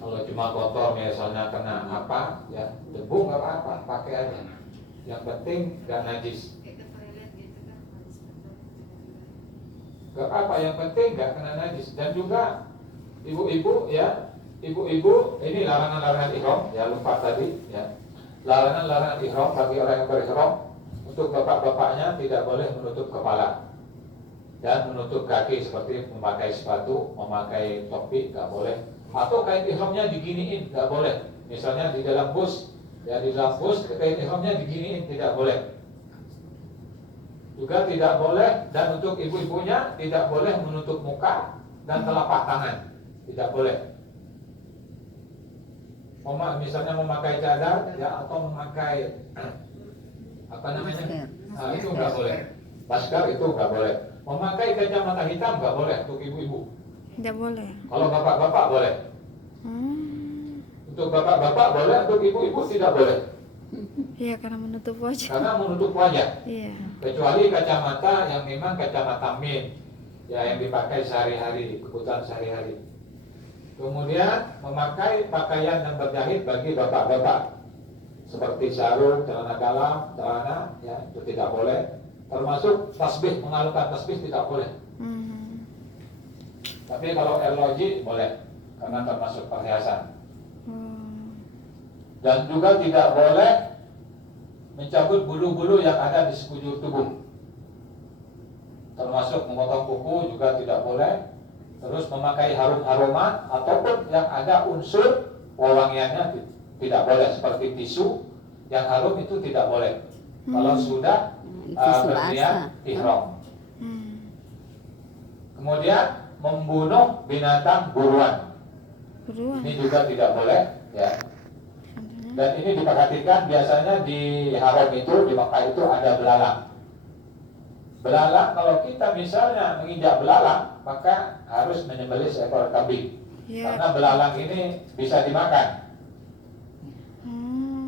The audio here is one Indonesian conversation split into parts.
Kalau cuma kotor misalnya kena apa, ya debu nggak apa-apa, pakai aja. Yang penting nggak najis. Nggak apa, yang penting nggak kena najis. Dan juga ibu-ibu ya, ibu-ibu ini larangan-larangan ihram, ya lupa tadi ya. Larangan-larangan ihram bagi orang yang berihram. Untuk bapak-bapaknya tidak boleh menutup kepala dan menutup kaki seperti memakai sepatu, memakai topi, nggak boleh. Atau kain ihramnya diginiin, nggak boleh. Misalnya di dalam bus, ya di dalam bus kain ihramnya diginiin, tidak boleh. Juga tidak boleh, dan untuk ibu-ibunya tidak boleh menutup muka dan telapak tangan, tidak boleh. Misalnya memakai cadar, ya atau memakai apa namanya? Nah, itu nggak boleh. Masker itu nggak boleh. Memakai kacamata hitam nggak boleh untuk ibu-ibu. Tidak boleh. Kalau bapak-bapak boleh. Untuk bapak-bapak boleh, untuk ibu-ibu tidak boleh. Iya, karena menutup wajah. Karena menutup wajah. Iya. Kecuali kacamata yang memang kacamata min, ya yang dipakai sehari-hari, kebutuhan sehari-hari. Kemudian memakai pakaian yang berjahit bagi bapak-bapak, seperti sarung, celana dalam, celana, ya itu tidak boleh. Termasuk tasbih, mengalungkan tasbih tidak boleh. Tapi kalau erloji boleh, karena termasuk perhiasan. Dan juga tidak boleh mencabut bulu-bulu yang ada di sekujur tubuh, termasuk memotong kuku juga tidak boleh. Terus memakai harum-haruman ataupun yang ada unsur wewangiannya tidak boleh, seperti tisu yang harum itu tidak boleh kalau sudah berniat ihram. Kemudian membunuh binatang buruan, ini juga tidak boleh ya. Dan ini diperhatikan, biasanya di haram itu, di Makkah itu ada belalang. Belalang, kalau kita misalnya menginjak belalang, maka harus menyembelih seekor kambing, karena belalang ini bisa dimakan.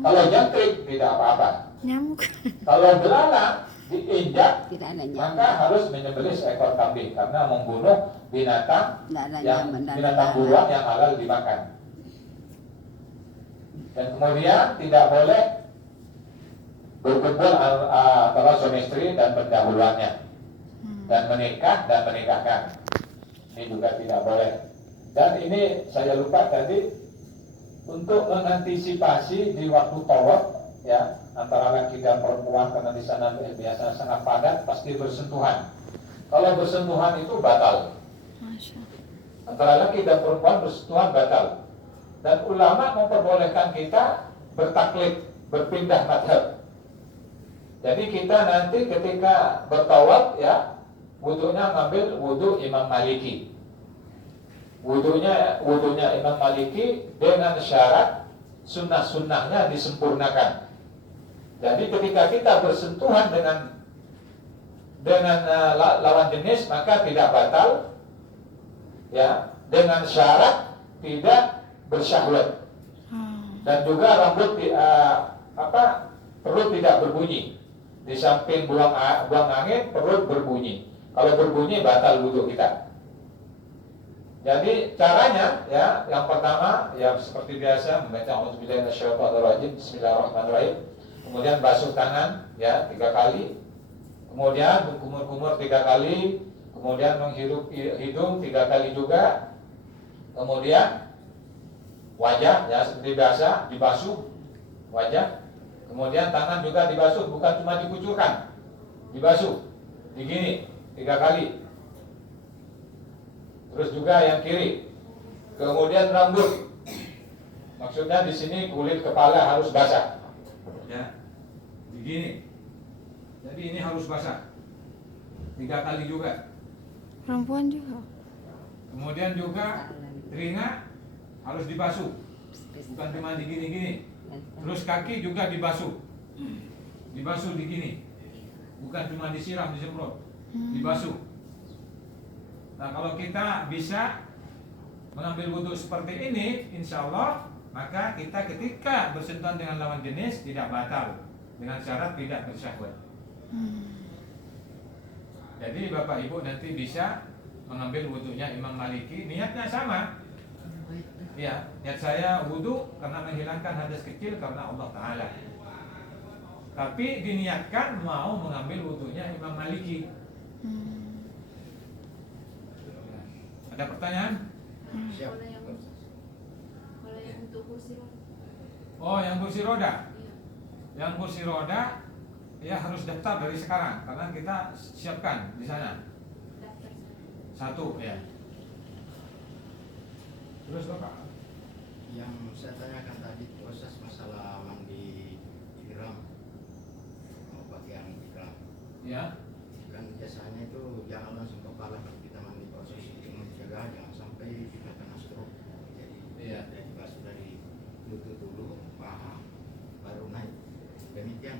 Kalau jangkrik tidak apa-apa. Nyamuk. Kalau belalang diinjak, maka harus menyembelih seekor kambing, karena membunuh binatang buruan yang halal dimakan. Dan kemudian tidak boleh berkumpul antara suami istri dan pendahuluannya, dan menikah dan menikahkan, ini juga tidak boleh. Dan ini saya lupa tadi, untuk mengantisipasi di waktu tawaf ya, antara laki dan perempuan, karena di sana biasanya sangat padat, pasti bersentuhan. Kalau bersentuhan itu batal. Antara laki dan perempuan bersentuhan batal. Dan ulama memperbolehkan kita bertaklid, berpindah madhab. Jadi kita nanti ketika bertawaf ya, wudunya ngambil wudu Imam Maliki. Wudunya Imam Maliki dengan syarat sunnah-sunnahnya disempurnakan. Jadi ketika kita bersentuhan dengan lawan jenis, maka tidak batal ya, dengan syarat tidak bersyahwat. Dan juga rambut perut tidak berbunyi. Di samping buang angin, perut berbunyi. Kalau berbunyi batal wudu kita. Jadi caranya ya, yang pertama ya seperti biasa, membaca auzubillahi minasyaitonirrajim, bismillahirrahmanirrahim. Kemudian basuh tangan ya 3 kali. Kemudian berkumur-kumur 3 kali. Kemudian menghirup hidung 3 kali juga. Kemudian wajah ya seperti biasa dibasuh wajah. Kemudian tangan juga dibasuh, bukan cuma dikucurkan, dibasuh begini 3 kali. Terus juga yang kiri. Kemudian rambut, maksudnya di sini kulit kepala harus basah ya, begini. Jadi ini harus basah 3 kali juga. Perempuan juga. Kemudian juga telinga harus dibasuh, bukan cuma digini-gini. Terus kaki juga dibasuh digini, bukan cuma disiram, disemprot, dibasuh. Nah kalau kita bisa mengambil wudhu seperti ini, insya Allah, maka kita ketika bersentuhan dengan lawan jenis tidak batal, dengan syarat tidak bersyahwat. Jadi Bapak Ibu nanti bisa mengambil wudhunya Imam Maliki, niatnya sama. Ya, niat saya wudhu karena menghilangkan hadas kecil karena Allah Ta'ala. Tapi diniatkan mau mengambil wudhunya Imam Maliki. Hmm. Ada pertanyaan? Siap. Kalau yang untuk kursi roda, Oh, yang kursi roda. iya. Yang kursi roda ya harus daftar dari sekarang karena kita siapkan di sana. Daftar Satu ya. Terus Bapak? Yang saya tanyakan tadi proses masalah mandi ihram, pakaian ihram, Ya. kan biasanya itu jangan langsung kepala kalau kita mandi, proses itu menjaga jangan sampai kita kena stroke. Jadi Iya. dari basuh dari lutut dulu, paha, baru naik. Demikian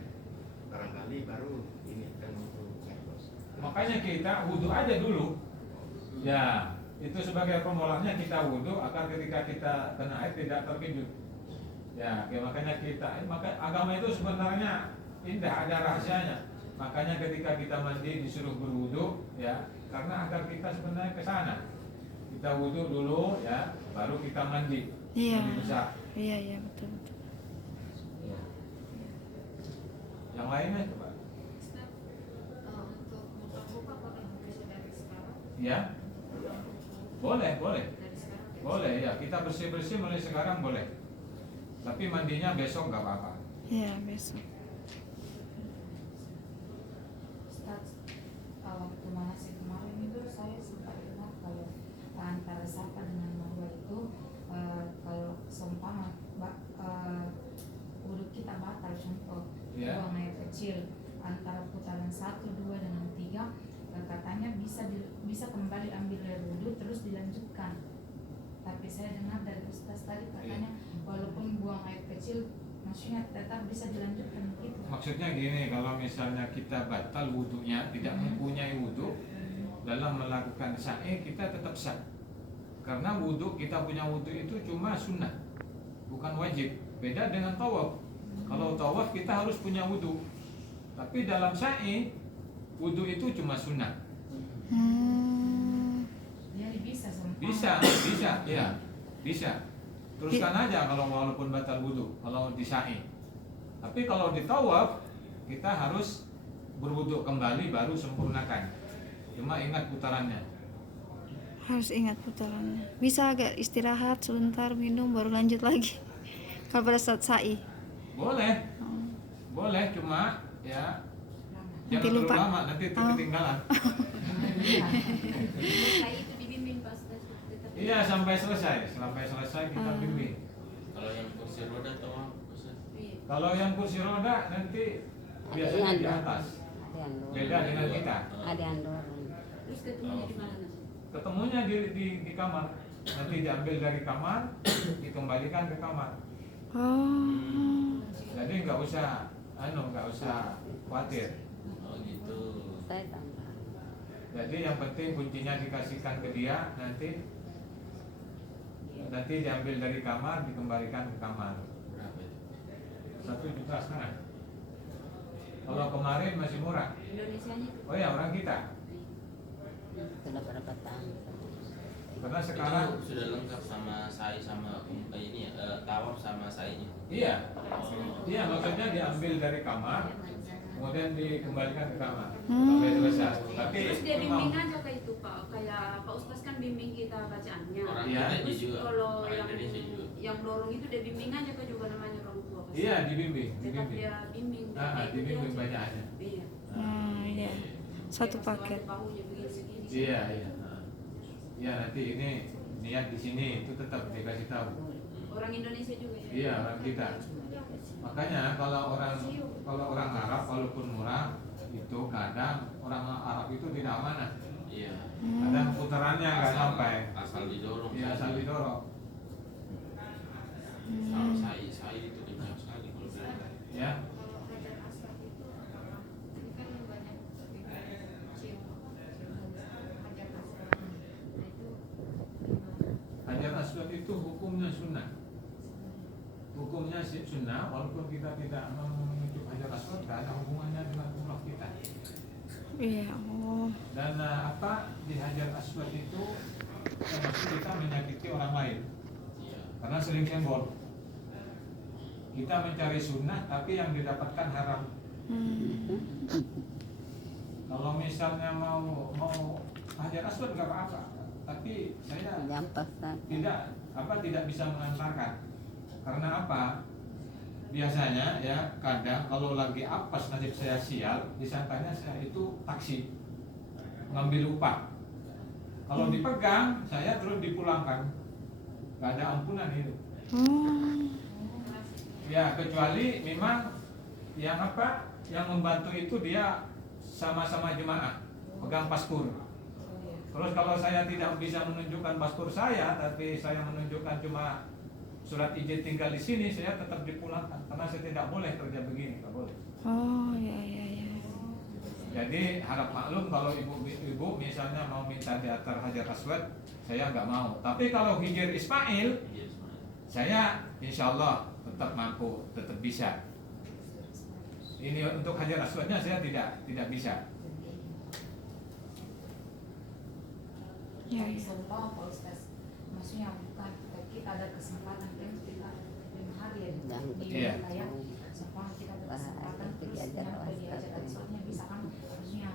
barangkali baru ini kan untuk naik bos. Makanya kita wudhu aja dulu. Ya, itu sebagai permulaannya kita wudhu agar ketika kita kena air tidak terkejut. Ya, makanya maka agama itu sebenarnya indah, ada rahasianya. Makanya ketika kita mandi disuruh berwudhu, ya, karena agar kita sebenarnya ke sana. Kita wudhu dulu, ya, baru kita mandi. Iya. Mandi besar. Iya, iya, betul, betul. Yang lainnya coba. Ustaz, untuk buka apakah bisa dari sekarang? Ya, boleh, boleh. Dari sekarang? Boleh ya, kita bersih-bersih mulai sekarang boleh. Tapi mandinya besok nggak apa-apa. Iya, besok. Ustaz, waktu manasik kemarin itu saya sempat dengar kalau antara Safa dengan Marwa itu kalau seumpama wudhu kita batal, contoh Ya. buang air kecil antara putaran 1, 2 dengan 3, katanya bisa kembali ambil air wudhu terus dilanjutkan. Tapi saya dengar dari Ustaz tadi katanya walaupun buang air kecil maksudnya tetap bisa dilanjutkan begitu. Maksudnya gini, kalau misalnya kita batal wudhunya, tidak mempunyai wudhu, dalam melakukan sa'i kita tetap sah. Karena wudhu, kita punya wudhu itu cuma sunnah, bukan wajib. Beda dengan tawaf. Kalau tawaf kita harus punya wudhu. Tapi dalam sa'i, wudhu itu cuma sunnah. Hmm. Jadi bisa seumpama. Bisa, ya, bisa. Teruskan aja kalau walaupun batal wudhu, kalau di sa'i. Tapi kalau di tawaf, kita harus berwudhu kembali baru sempurnakan. Cuma ingat putarannya. Harus ingat putarannya. Bisa agak istirahat sebentar, minum, baru lanjut lagi. Kalau pada saat sa'i. Boleh, Oh. boleh, cuma ya Nanti jangan terlalu lupa. lama, nanti ketinggalan. Kayak itu dibimbing pas tetap. Iya, sampai selesai kita bimbing. Kalau yang kursi roda atau apa? Ustaz? Iya. Kalau yang kursi roda nanti biasanya di atas. Beda dengan kita. Ada yang dorong. Terus ketemunya di mana nanti? Ketemunya di kamar. Nanti diambil dari kamar, dikembalikan ke kamar. Oh. Jadi nggak usah khawatir. Oh gitu. Saya tambah. Jadi yang penting kuncinya dikasihkan ke dia, nanti diambil dari kamar, dikembalikan ke kamar. Berapa itu? 1,5 juta. Kalau kemarin masih murah. Indonesianya itu. Oh ya, orang kita. Sudah berapa tahun? Karena sekarang Itu sudah lengkap sama sa'i sama ini ya, tawaf sama sa'inya. iya, Oh. iya maksudnya diambil dari kamar, kemudian dikembalikan ke kamar Hmm. sampai selesai. Tapi Terus dia memang bimbing aja kayak itu Pak, kayak Pak Ustaz kan bimbing kita bacaannya. Orang Iya. Indonesia Terus juga. kalau Orang yang Indonesia juga. dorong itu dia bimbing aja Kak, juga namanya orang tua. Pak. iya dibimbing. Tetap dia bimbing. dia ikuti Dibimbing aja. bacaannya. Iya. Nah, iya. Satu Dia paket. kasih bahunya begini-begini. Iya. Iya nanti ini niat di sini itu tetap dikasih tahu. Orang Indonesia juga ya. Iya orang kita. Makanya kalau orang Arab walaupun murah itu kadang orang Arab itu tidak amanah. Iya. Kadang putarannya nggak sampai. Asal didorong. Iya asal didorong. Kalau sa'i itu kencang sekali kalau bilang. Ya. Kalau Hajar Aswad itu ini kan banyak cium Hajar Aswad. Nah itu Hajar Aswad itu hukumnya sunnah. Hukumnya sunnah, walaupun kita tidak menuju Hajar Aswad, tidak ada hubungannya dengan umrah kita. Iya. Oh. Dan di Hajar Aswad itu termasuk kita menyakiti orang lain. Iya. karena sering simbol. Kita mencari sunnah tapi yang didapatkan haram. Kalau misalnya mau hajar aswad nggak apa-apa, tapi saya Jampas tidak bisa mengantarkan. Karena apa? Biasanya ya kadang kalau lagi apes nasib saya sial, disangkanya saya itu taksi ngambil upah. Kalau dipegang saya terus dipulangkan, nggak ada ampunan itu. Ya kecuali memang yang membantu itu dia sama-sama jemaah pegang paspor. Terus kalau saya tidak bisa menunjukkan paspor saya, tapi saya menunjukkan cuma surat izin tinggal di sini, saya tetap dipulangkan karena saya tidak boleh kerja begini, nggak boleh. Oh ya. Jadi harap maklum kalau ibu misalnya mau minta diantar hajar aswad, saya nggak mau. Tapi kalau hijir Ismail, saya insya Allah tetap mampu, tetap bisa. Ini untuk hajar aswadnya saya tidak bisa. Ya. Seumpama Pak Ustaz, maksudnya bukan kita ada kesempatan kan kita 5 hari ya di Iya. wilayah, seumpama kita ada kesempatan terus nyampe di ajaran soalnya bisa kan, maksudnya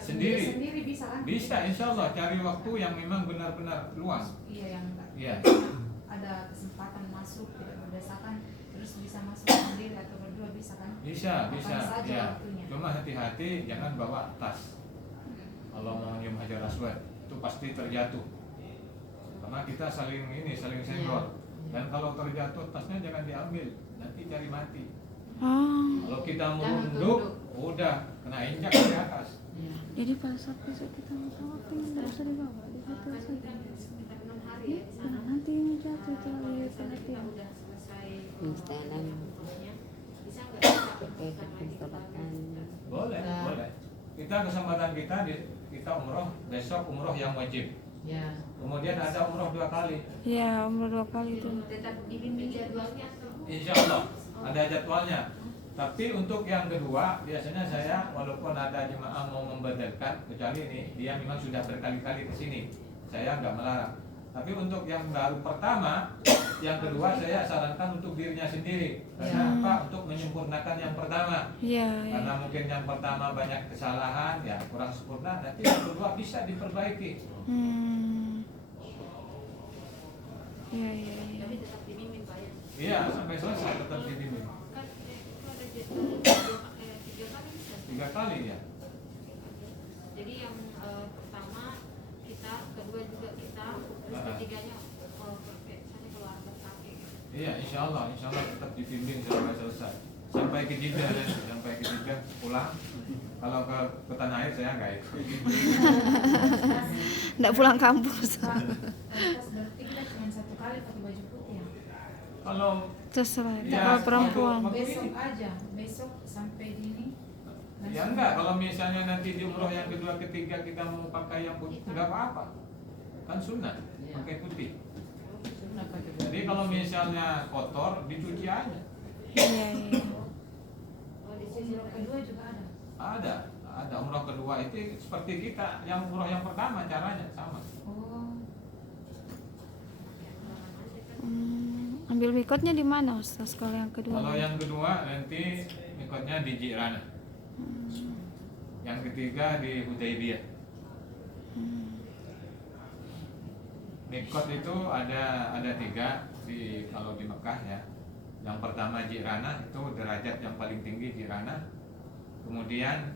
sendiri bisa kan? Bisa, insya Allah cari waktu yang memang benar-benar luang. Iya yang Iya. ada kesempatan masuk tidak berdasarkan terus bisa masuk sendiri atau berdua bisa kan? Bisa. Kapan saja Ya. waktunya. Cuma hati-hati jangan bawa tas. Kalau mau nyium hajar aswad itu pasti terjatuh. Karena kita saling senggol. Dan kalau terjatuh tasnya jangan diambil, nanti cari mati. Kalau kita merunduk, udah kena injak di atas. Jadi pada saat besok kita mau tawaf ini nggak usah dibawa di hotel saja. Sekitar 6 hari ya di sana. Nanti ini jatuh itu lagi Kalau misalnya kita pengertian. udah selesai Misalnya. umrohnya, bisa nggak kita Kayak lakukan lagi kesempatan. Boleh. Kita kesempatan kita umroh besok umroh yang wajib. Ya. Kemudian ada umroh 2 kali. Ya, umur 2 kali itu. tetap dibimbing jadwalnya. Insya Allah ada jadwalnya. Tapi untuk yang kedua biasanya saya walaupun ada jemaah mau membadalkan, kecuali ini dia memang sudah berkali-kali ke sini, saya nggak melarang. Tapi untuk yang baru pertama, yang kedua saya sarankan untuk dirinya sendiri. Karena apa? Untuk menyempurnakan yang pertama. Iya. Karena mungkin yang pertama banyak kesalahan, ya kurang sempurna. Nanti yang kedua bisa diperbaiki. Iya. Tapi tetap dibimbing Pak ya. Iya, sampai selesai tetap dibimbing. Kan itu ada jadwal 3 kali bisa. 3 kali ya. Jadi yang pertama kita, kedua juga kita, terus ketiganya misalnya keluarga kakek. Iya, insya Allah tetap dibimbing sampai selesai. Sampai ke Jeddah nanti, sampai ke Jeddah pulang. Kalau ke tanah air saya nggak ikut. Nggak pulang kampung. Berarti kita cuma 1 kali pakai baju putih ya? Kalau Terserah. Ya, Kalau perempuan. Besok aja, besok sampai dini. ya enggak, kalau misalnya nanti di umroh yang kedua ketiga kita mau pakai yang putih nggak apa-apa, kan sunnah pakai putih. Jadi kalau misalnya kotor dicuci aja. Iya. Oh di sini Umroh kedua juga ada. Ada umroh kedua itu seperti kita yang umroh yang pertama caranya sama. Oh, Ambil mikotnya di mana Ustaz kalau yang kedua? Kalau yang kedua nanti mikotnya di Jirana. Yang ketiga di Hudaybiyah. Mikot itu ada 3 kalau di Mekah ya. Yang pertama Jirana, itu derajat yang paling tinggi Jirana. Kemudian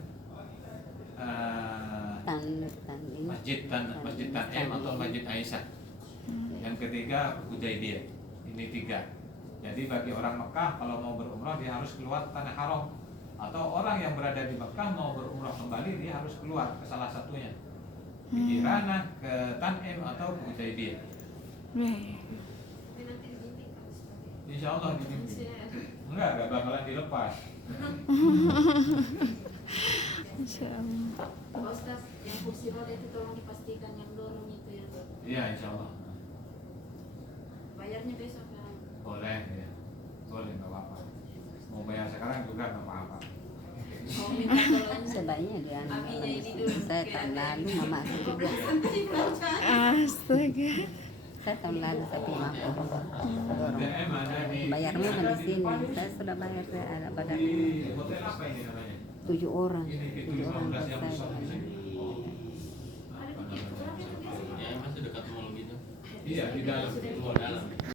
Masjid Tanim atau Masjid Aisyah. Yang ketiga Hudaybiyah. Ini 3. Jadi bagi orang Mekah kalau mau berumrah dia harus keluar tanah haram. Atau orang yang berada di Mekah mau berumrah kembali dia harus keluar ke salah satunya. Ke Jirana, ke Tanim atau ke Hudaybiyah. Tapi nanti dibimbing Pak sebagai Insya Allah dibimbing. fungsinya. Enggak bakalan dilepas. Insya Allah. Pak Ustaz, yang kursi roda itu tolong dipastikan yang dorong itu ya. Iya insya Allah. Bayarnya besok ya. Boleh ya. Boleh nggak apa-apa. Mau bayar sekarang juga nggak apa-apa. Mau minta tolong Sebaiknya dia aminya ini dulu. saya tahun lalu mama aku juga Astaga. Saya tahun lalu tapi mampu. Bayar memang di sini. Saya sudah bayar, saya ada pada 7 orang. 7 orang ke saya. Ya masih dekat mall gitu. Iya, di dalam. Mall dalam.